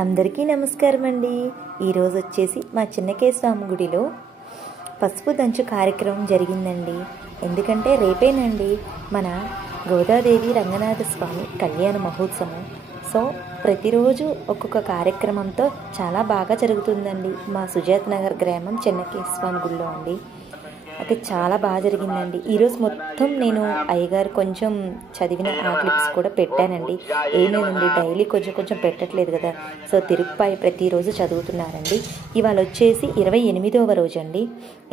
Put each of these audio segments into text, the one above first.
అందరికీ నమస్కారం అండి. ఈరోజు వచ్చేసి మా చిన్నకేశవామి గుడిలో పసుపు దంచు కార్యక్రమం జరిగిందండి. ఎందుకంటే రేపేనండి మన గోదాదేవి రంగనాథ స్వామి కళ్యాణ మహోత్సవం. సో ప్రతిరోజు ఒక్కొక్క కార్యక్రమంతో చాలా బాగా జరుగుతుందండి మా సుజాత్ నగర్ గ్రామం చిన్నకేశవామి గుడిలో అండి. అయితే చాలా బాగా జరిగిందండి. ఈరోజు మొత్తం నేను అయ్యగారు కొంచెం చదివిన ఆ క్లిప్స్ కూడా పెట్టానండి. ఏమేనండి డైలీ కొంచెం పెట్టట్లేదు కదా, సో తిరుప్పాయి ప్రతిరోజు చదువుతున్నారండి. ఇవాళ వచ్చేసి 28వ రోజు అండి.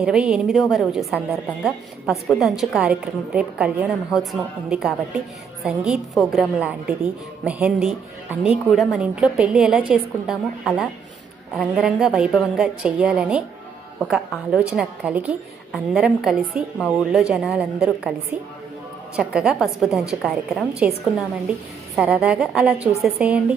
28వ రోజు సందర్భంగా పసుపు దంచు కార్యక్రమం, రేపు కళ్యాణ మహోత్సవం ఉంది కాబట్టి సంగీత్ ప్రోగ్రాం లాంటిది, మెహందీ అన్నీ కూడా మన ఇంట్లో పెళ్ళి ఎలా చేసుకుంటామో అలా రంగరంగ వైభవంగా చెయ్యాలనే ఒక ఆలోచన కలిగి అందరం కలిసి మా ఊళ్ళో జనాలందరూ కలిసి చక్కగా పసుపు దంచు కార్యక్రమం చేసుకున్నామండి. సరదాగా అలా చూసేసేయండి.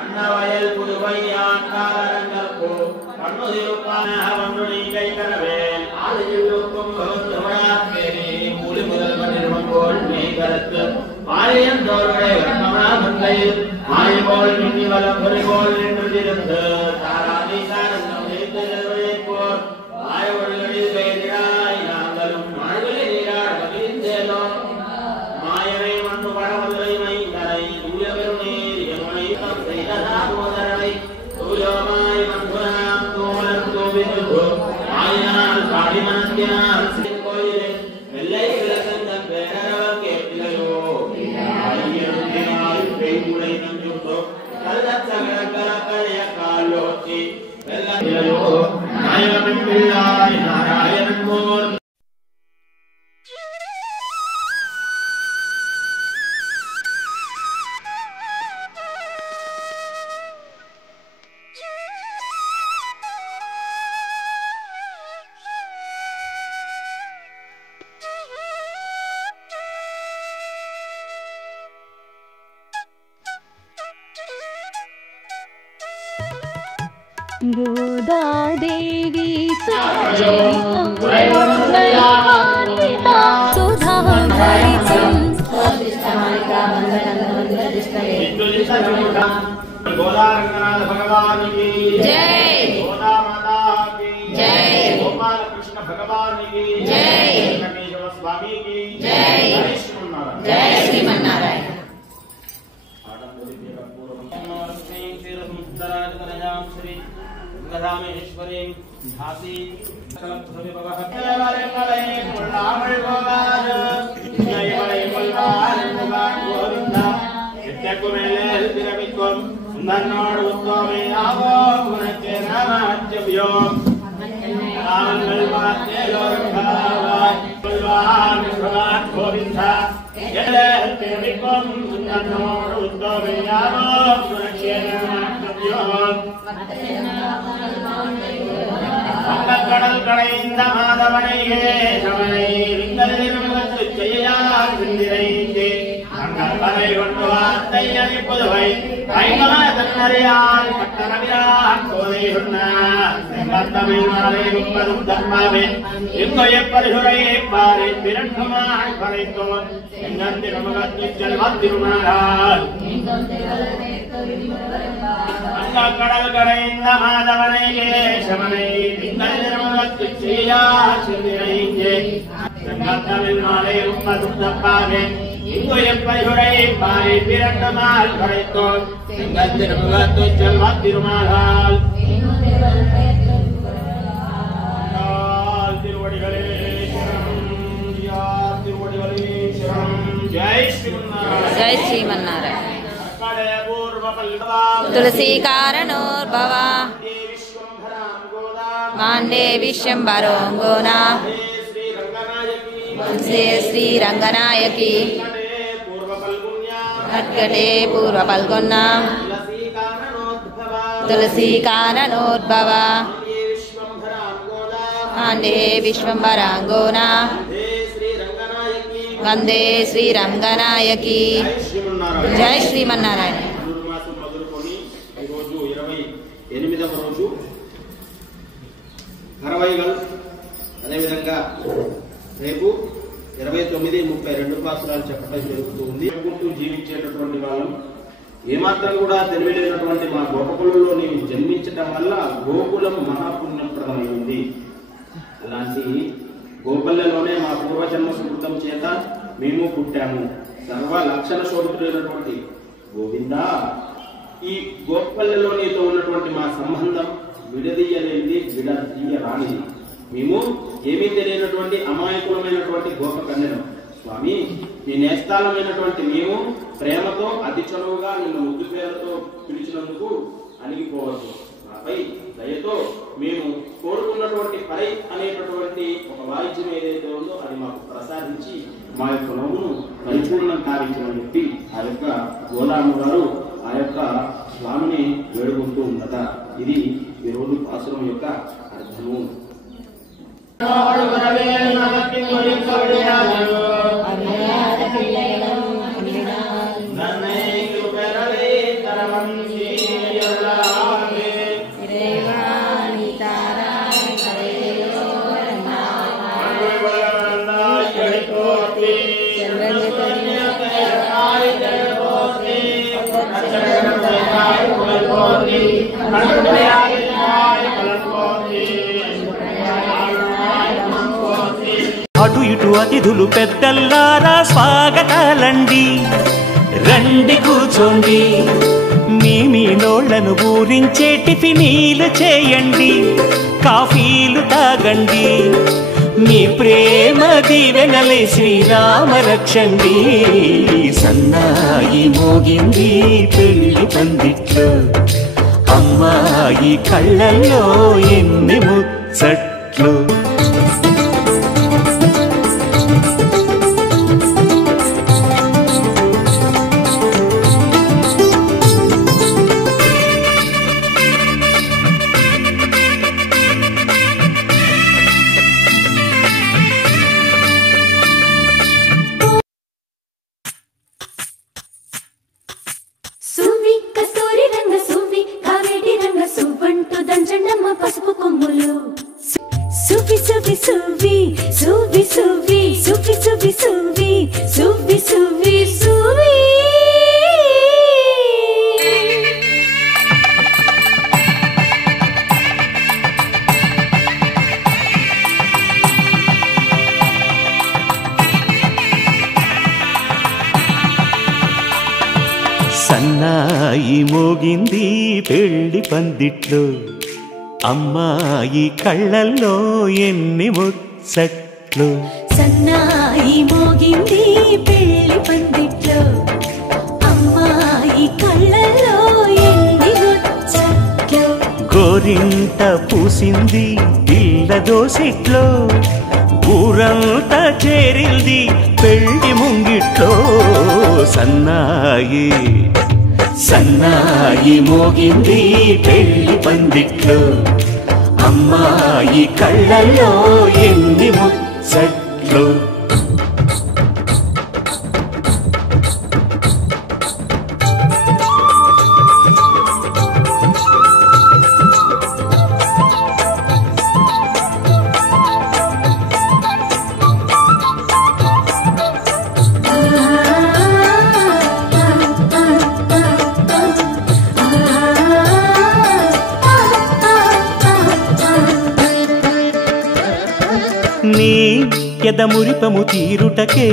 అన్నవయల్ పుదువయ్యాకారన్నకు కన్నుదిరుపానహవన్నుని కైకరవేల్ ఆదియులుkum భవద్రమణాత్మేని మూలి முதல் மணிர்மங்கோல் மேகரத்து ஆலயம் தோறுடை வர்ணமணாமந்தையில் ஆய்வோல் மின்னிவலம் பொறிவோல் நின்றுதிருந்து தாராதீசாரங்கம் நிறுத்தல்வழைப்போர் ஆய்வொழிகளில் வேதிராய் நாங்களும் மழை நீராட மகிழ்ந்தேனோ மாயவை மண்ணு பழமதுரை மைந்தரை தூயவருநீர் யமுனை செய்ததாமோதரனை தூயோமாய் மந்துராம் தோழம் தோவிந்து ஆயினால் பாடிமனத்தினால் கோயிலே வெள்ளை விளக்கங்கள் பேரவம் கேட்கலையோ ஐயருந்தினால் பெய்முளை நஞ்சுண்டோ கல்லச்சகர கரக்கழைய காலோச்சி வெள்ளையோ நாயகமின் பிள்ளாய் நாராயணன் போர் गोदादेवी गोदारंगनाथ भगवान की जय, गोदा माता की जय, गोपाल कृष्ण भगवान की जय, केशव स्वामी की जय, जय श्रीमन्नारायण। गदामेश्वरी धासी कलभ्रविभवः केवलंगले पुल्लामल गोगार जयवले पुल्लार गोविंद नित्यकुमेले तिरमित्वं सुंदरनाड उत्तमे आवो गुणचे नामाच्यव्यो आमंगल माते लोकावाय पुल्लार भगवान गोविंद जयले तिरमित्वं सुंदरनाड उत्तमे आवो गुणचे नामाच्यव्यो கடல் கடைந்த மாதவனையே சமனை விந்தலிருமகத்து செய்யார் சிந்திரைந்தே அங்கள் வரை கொண்டு வார்த்தை அணிப்புதுவை ஐமல தன்னறியான் பட்டரவிரான் சோதை சொன்னார் செம்பத்தமிழ் மாலை முப்பதும் தர்மாவே இங்கொய பரிசுரை பாரி பிறன்குமாய் படைத்தோன் எங்கந்தி நமகத்து செல்வத்திருமாறால் கடல் கடைந்த மாதவனையே சமனை விந்தலிருமகத்து செய்யார் சிந்திரைந்தே செம்பத்தமிழ் மாலை முப்பதும் தர்மாவே இங்கொய பரிசுரை பாரி பிறன்குமாய் படைத்தோன் எங்கந்தி நமகத்து செல்வத்திருமாறால் जय श्रीमन्नारायण। तुलसी कारणोर्भवा मांडे विश्वंभरो गोना श्री रंगनायकी कटकटे पूर्व पल्गुना तुलसी कारणोर्भवा मांडे विश्वंभरांगोना वंदे श्री रंगनायकी जय श्रीमन्नारायण। 8వ రోజు కరవైగల్, అదేవిధంగా రేపు 29, 32 పాసురాలు చెప్పడం జరుగుతుంది. జీవించేటటువంటి వాళ్ళం ఏమాత్రం కూడా తెలియలేనటువంటి మా గోపకులంలో నీవు జన్మించటం వల్ల గోకులం మహాపుణ్యప్రదమైంది. అలాంటి గోపల్లెలోనే మా పూర్వజన్మ సుకృతం చేత మేము పుట్టాము. సర్వ లక్షణ శోభితులైనటువంటి గోవింద, ఈ గోపల్లెలో నీతో ఉన్నటువంటి మా సంబంధం విడదీయలేనిది, విడదీయరానిది. మేము ఏమీ తెలియనటువంటి అమాయకులమైనటువంటి గోప కన్యను స్వామి, నీ నేస్తాలమైనటువంటి మేము ప్రేమతో అతి చనువుగా నిన్ను ముద్దు పేరుతో పిలిచినందుకు అలిగిపోవచ్చు. నాపై దయతో మేము కోరుకున్నటువంటి పై అనేటటువంటి ఒక వాయిద్యం ఏదైతే ఉందో అది మాకు ప్రసాదించి మా యొక్క నవ్వును పరిపూర్ణం కావించమని చెప్పి ఆ యొక్క గోదాము గారు ఆ యొక్క స్వామిని వేడుకుంటూ ఉండగా ఇది ఈ రోజు పాసురం యొక్క అర్థము. అటు ఇటు అతిథులు పెద్దల్లారా స్వాగతాలండి, రండి కూర్చోండి, మీ నోళ్లను ఊరించే టిఫినీలు చేయండి, కాఫీలు తాగండి, మీ ప్రేమ దీవెనలే శ్రీరామ రక్షండి. సన్నాయి మోగింది పెళ్లి పందిట్లో, అమ్మాయి కళ్ళల్లో ఎన్ని ముచ్చట్లు. పసుపు కొమ్ములు సువి సువి సువి సువి సువి సువి సువి సువి సువి సువి సువి సన్నాయి మోగింది పెళ్లి పందిట్లో, అమ్మాయి కళ్ళల్లో ఎన్ని ముచ్చట్లు. సన్నాయి మోగింది పెళ్లి పందిట్లో, అమ్మాయి కళ్ళల్లో ఎన్ని ముచ్చట్లు. గోరింట పూసింది పిల్ల దోసిట్లో, ఊరంతా చేరింది పెళ్లి ముంగిట్లో. సన్నాయి సన్నాయి మోగింది పెళ్లి పందిట్లో, అమ్మాయి కళ్ళల్లో ఎన్ని ముచ్చట్లు. నీ ఎదమురిపము తీరుటకే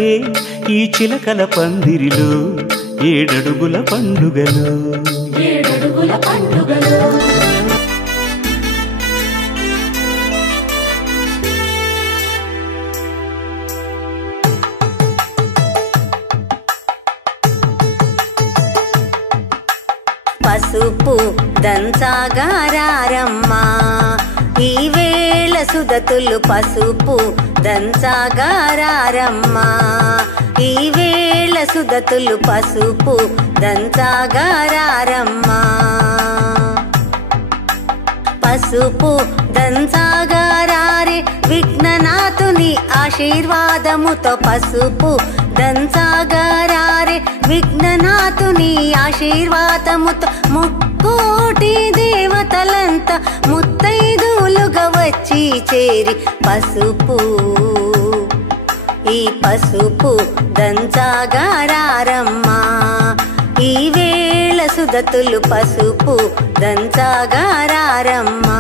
ఈ చిలకల పందిరిలో 7 అడుగుల పండుగలు. పసుపు దంచాగారమ్మా, ఈ వేళ సుదతులు పసుపు దంచాగారమ్మా, ఈ వేళ సుదతులు పసుపు దంచాగారమ్మా. పసుపు దంచాగారే విఘ్ననాథుని ఆశీర్వాదముతో, పసుపు దంచాగారే విఘ్ననాథుని ఆశీర్వాదముతో, ముక్కు ముక్కోటి దేవతలంతా ముత్తైదులుగా వచ్చి చేరి పసుపు ఈ పసుపు దంచాగారమ్మా ఈ వేళ సుదతులు పసుపు దంచాగారమ్మా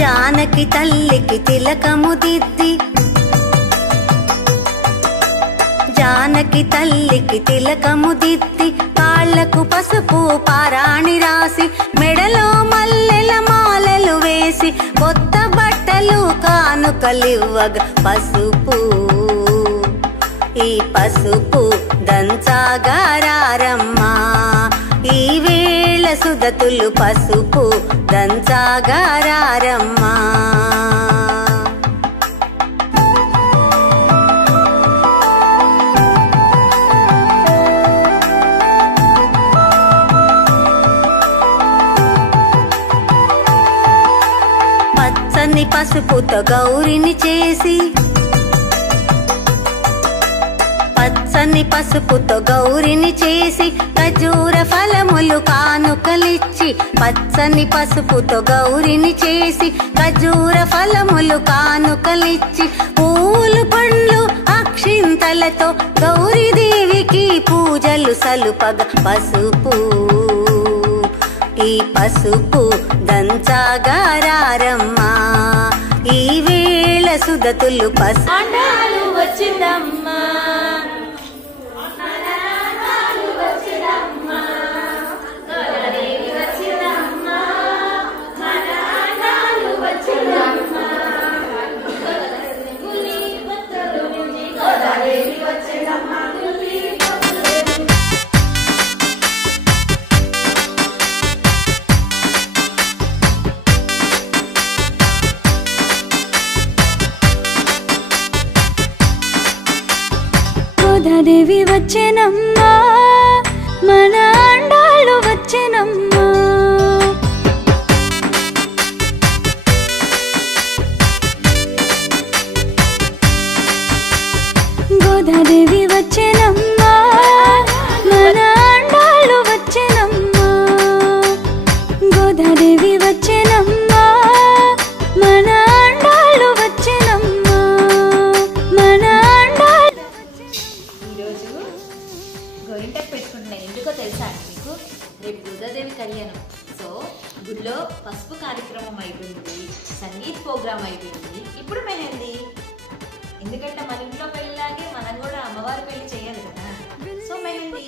జానకి తల్లికి తిలకము దిద్ది జానకి తల్లికి తిలకము దిద్ది కాళ్లకు పసుపు పారాణి రాసి మెడలో మల్లెల మాలలు వేసి కొత్త బట్టలు కానుకలివ్వగా పసుపు ఈ పసుపు దంచాగారమ్మా ఈ వేళ సుదతులు పసుపు దంచాగారమ్మా పచ్చని పసుపుతో గౌరిని చేసి పచ్చని పసుపుతో గౌరిని చేసి ఖర్జూర ఫలములు కానుకలిచ్చి పచ్చని పసుపుతో గౌరిని చేసి ఖర్జూర ఫలములు కానుకలిచ్చి పూలు పండ్లు అక్షింతలతో గౌరీదేవికి పూజలు సలుపగా పసుపు ఈ పసుపు దంచాగారమ్మా ఈ వేళ సుదతులు పసుపు వచ్చిందమ్మా గోదాదేవి వచ్చేనమ్మా మన అండాళ్ళు వచ్చేనమ్మా గోదాదేవి వచ్చేనమ్మా మన అండాళ్ళు వచ్చేనమ్మా గోదాదేవి వచ్చేనమ్మా మన అండాళ్ళు వచ్చేనమ్మా మన అండాళ్ళు ఈరోజు గోరింటకు పెట్టుకుంటున్నాను. ఎందుకో తెలుసా అండి మీకు? రేపు గోదాదేవి కళ్యాణం. సో గుడిలో పసుపు కార్యక్రమం అయిపోయింది, సంగీత్ ప్రోగ్రామ్ అయిపోయింది, ఇప్పుడు మెహందీ. ఎందుకంటే మన ఇంట్లో పెళ్ళిలాగే మనం కూడా అమ్మవారి పెళ్లి చేయాలి కదా. సో మెహందీ